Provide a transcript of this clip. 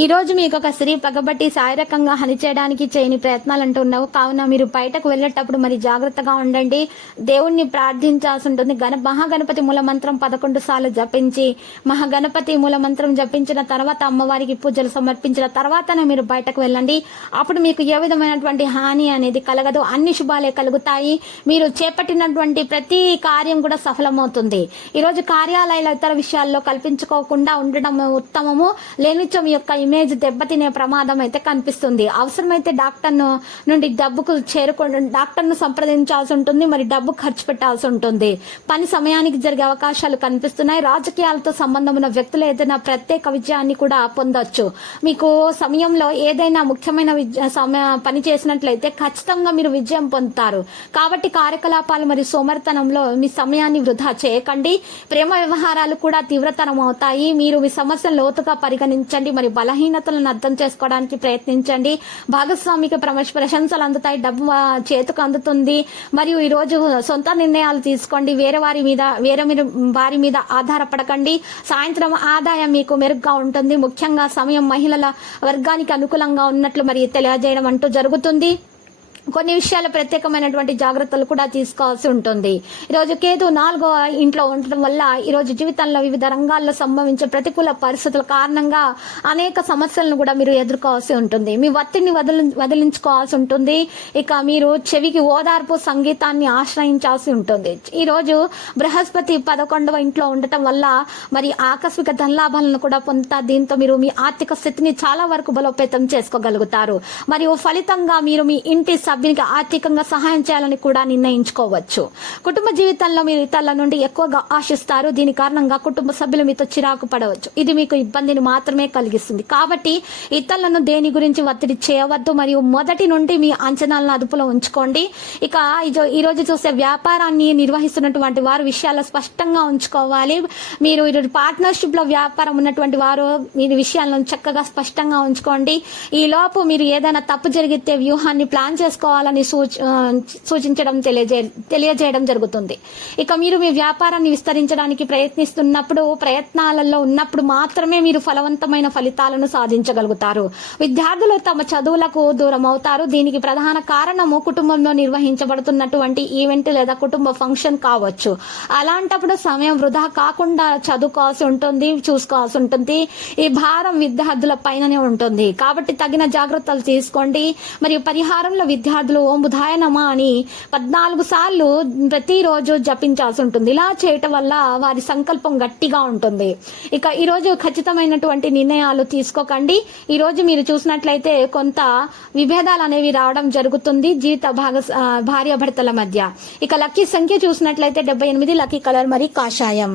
ఈ రోజు మీకు ఒక స్త్రీ పగబట్టి శారీరకంగా హని చేయడానికి చేయని ప్రయత్నాలు అంటూ ఉన్నావు కావున మీరు బయటకు వెళ్ళేటప్పుడు మరి జాగ్రత్తగా ఉండండి. దేవుణ్ణి ప్రార్థించాల్సి ఉంటుంది. గణ మహాగణపతి మూల మంత్రం పదకొండు సార్లు జపించి మహాగణపతి మూల మంత్రం జపించిన తర్వాత అమ్మవారికి పూజలు సమర్పించిన తర్వాతనే మీరు బయటకు వెళ్ళండి. అప్పుడు మీకు ఏ విధమైనటువంటి హాని అనేది కలగదు. అన్ని శుభాలే కలుగుతాయి. మీరు చేపట్టినటువంటి ప్రతి కార్యం కూడా సఫలమవుతుంది. ఈరోజు కార్యాలయాల ఇతర విషయాల్లో కల్పించుకోకుండా ఉండడం ఉత్తమము. లేనిచో యొక్క ఇమేజ్ దెబ్బతినే ప్రమాదం అయితే కనిపిస్తుంది. అవసరమైతే డాక్టర్ను నుండి డబ్బుకు చేరుకో డాక్టర్ను సంప్రదించాల్సి ఉంటుంది. మరి డబ్బు ఖర్చు పెట్టాల్సి ఉంటుంది. పని సమయానికి జరిగే అవకాశాలు కనిపిస్తున్నాయి. రాజకీయాలతో సంబంధం ఉన్న వ్యక్తులు ఏదైనా ప్రత్యేక విజయాన్ని కూడా పొందొచ్చు. మీకు సమయంలో ఏదైనా ముఖ్యమైన పని చేసినట్లయితే ఖచ్చితంగా మీరు విజయం పొందుతారు. కాబట్టి కార్యకలాపాలు మరియు సోమరితనంలో మీ సమయాన్ని వృధా చేయకండి. ప్రేమ వ్యవహారాలు కూడా తీవ్రతరం అవుతాయి. మీరు మీ సమస్యను లోతుగా పరిగణించండి. మరి బలహీనతలను అర్థం చేసుకోవడానికి ప్రయత్నించండి. భాగస్వామికి ప్రశంసలు అందుతాయి డబ్బు చేతికి అందుతుంది. మరియు ఈరోజు సొంత నిర్ణయాలు తీసుకోండి. వేరే వారి మీద వేరే వారి మీద ఆధారపడకండి. సాయంత్రం ఆదాయం మీకు మెరుగ్గా ఉంటుంది. ముఖ్యంగా సమయం మహిళల వర్గానికి అనుకూలంగా ఉన్నట్లు మరి తెలియజేయడం అంటూ జరుగుతుంది. కొన్ని విషయాల ప్రత్యేకమైనటువంటి జాగ్రత్తలు కూడా తీసుకోవాల్సి ఉంటుంది. ఈరోజు కేతు నాలుగో ఇంట్లో ఉండటం వల్ల ఈరోజు జీవితంలో వివిధ రంగాల్లో సంభవించే ప్రతికూల పరిస్థితుల కారణంగా అనేక సమస్యలను కూడా మీరు ఎదుర్కోవాల్సి ఉంటుంది. మీ ఒత్తిడిని వదిలి వదిలించుకోవాల్సి ఉంటుంది. ఇక మీరు చెవికి ఓదార్పు సంగీతాన్ని ఆశ్రయించాల్సి ఉంటుంది. ఈరోజు బృహస్పతి పదకొండవ ఇంట్లో ఉండటం వల్ల మరి ఆకస్మిక ధనలాభాలను కూడా పొందుతారు దీంతో మీరు మీ ఆర్థిక స్థితిని చాలా వరకు బలోపేతం చేసుకోగలుగుతారు. మరియు ఫలితంగా మీరు మీ ఇంటి సభ్యునికి ఆర్థికంగా సహాయం చేయాలని కూడా నిర్ణయించుకోవచ్చు. కుటుంబ జీవితంలో మీరు ఇతరుల నుండి ఎక్కువగా ఆశిస్తారు. దీని కారణంగా కుటుంబ సభ్యులు మీతో చిరాకు పడవచ్చు. ఇది మీకు ఇబ్బందిని మాత్రమే కలిగిస్తుంది. కాబట్టి ఇతరులను దేని గురించి ఒత్తిడి చేయవద్దు మరియు మొదటి నుండి మీ అంచనాలను అదుపులో ఉంచుకోండి. ఇక ఈ రోజు చూసే వ్యాపారాన్ని నిర్వహిస్తున్నటువంటి వారు విషయాలు స్పష్టంగా ఉంచుకోవాలి. మీరు ఈరోజు పార్ట్నర్షిప్లో వ్యాపారం ఉన్నటువంటి వారు మీ విషయాలను చక్కగా స్పష్టంగా ఉంచుకోండి. ఈ లోపు మీరు ఏదైనా తప్పు జరిగితే వ్యూహాన్ని ప్లాన్ చేసుకో చేసుకోవాలని సూచ- సూచించడం తెలియజే తెలియజేయడం జరుగుతుంది. ఇక మీరు మీ వ్యాపారాన్ని విస్తరించడానికి ప్రయత్నిస్తున్నప్పుడు ప్రయత్నాలలో ఉన్నప్పుడు మాత్రమే మీరు ఫలవంతమైన ఫలితాలను సాధించగలుగుతారు. విద్యార్థులు తమ చదువులకు దూరం అవుతారు. దీనికి ప్రధాన కారణము కుటుంబంలో నిర్వహించబడుతున్నటువంటి ఈవెంట్ లేదా కుటుంబ ఫంక్షన్ కావచ్చు. అలాంటప్పుడు సమయం వృధా కాకుండా చదువుకోవాల్సి ఉంటుంది చూసుకోవాల్సి ఉంటుంది. ఈ భారం విద్యార్థుల పైననే ఉంటుంది. కాబట్టి తగిన జాగ్రత్తలు తీసుకోండి. మరియు పరిహారంలో విద్యార్థులు ఓం బుధాయ నమ అని పద్నాలుగు సార్లు ప్రతిరోజు జపించాల్సి ఉంటుంది. ఇలా చేయటం వల్ల వారి సంకల్పం గట్టిగా ఉంటుంది. ఇక ఈరోజు ఖచ్చితమైనటువంటి నిర్ణయాలు తీసుకోకండి. ఈరోజు మీరు చూసినట్లయితే కొంత విభేదాలు అనేవి రావడం జరుగుతుంది జీవిత భాగ భార్యాభర్తల మధ్య. ఇక లక్కీ సంఖ్య చూసినట్లయితే డెబ్బై ఎనిమిది లక్కీ కలర్ మరి కాషాయం.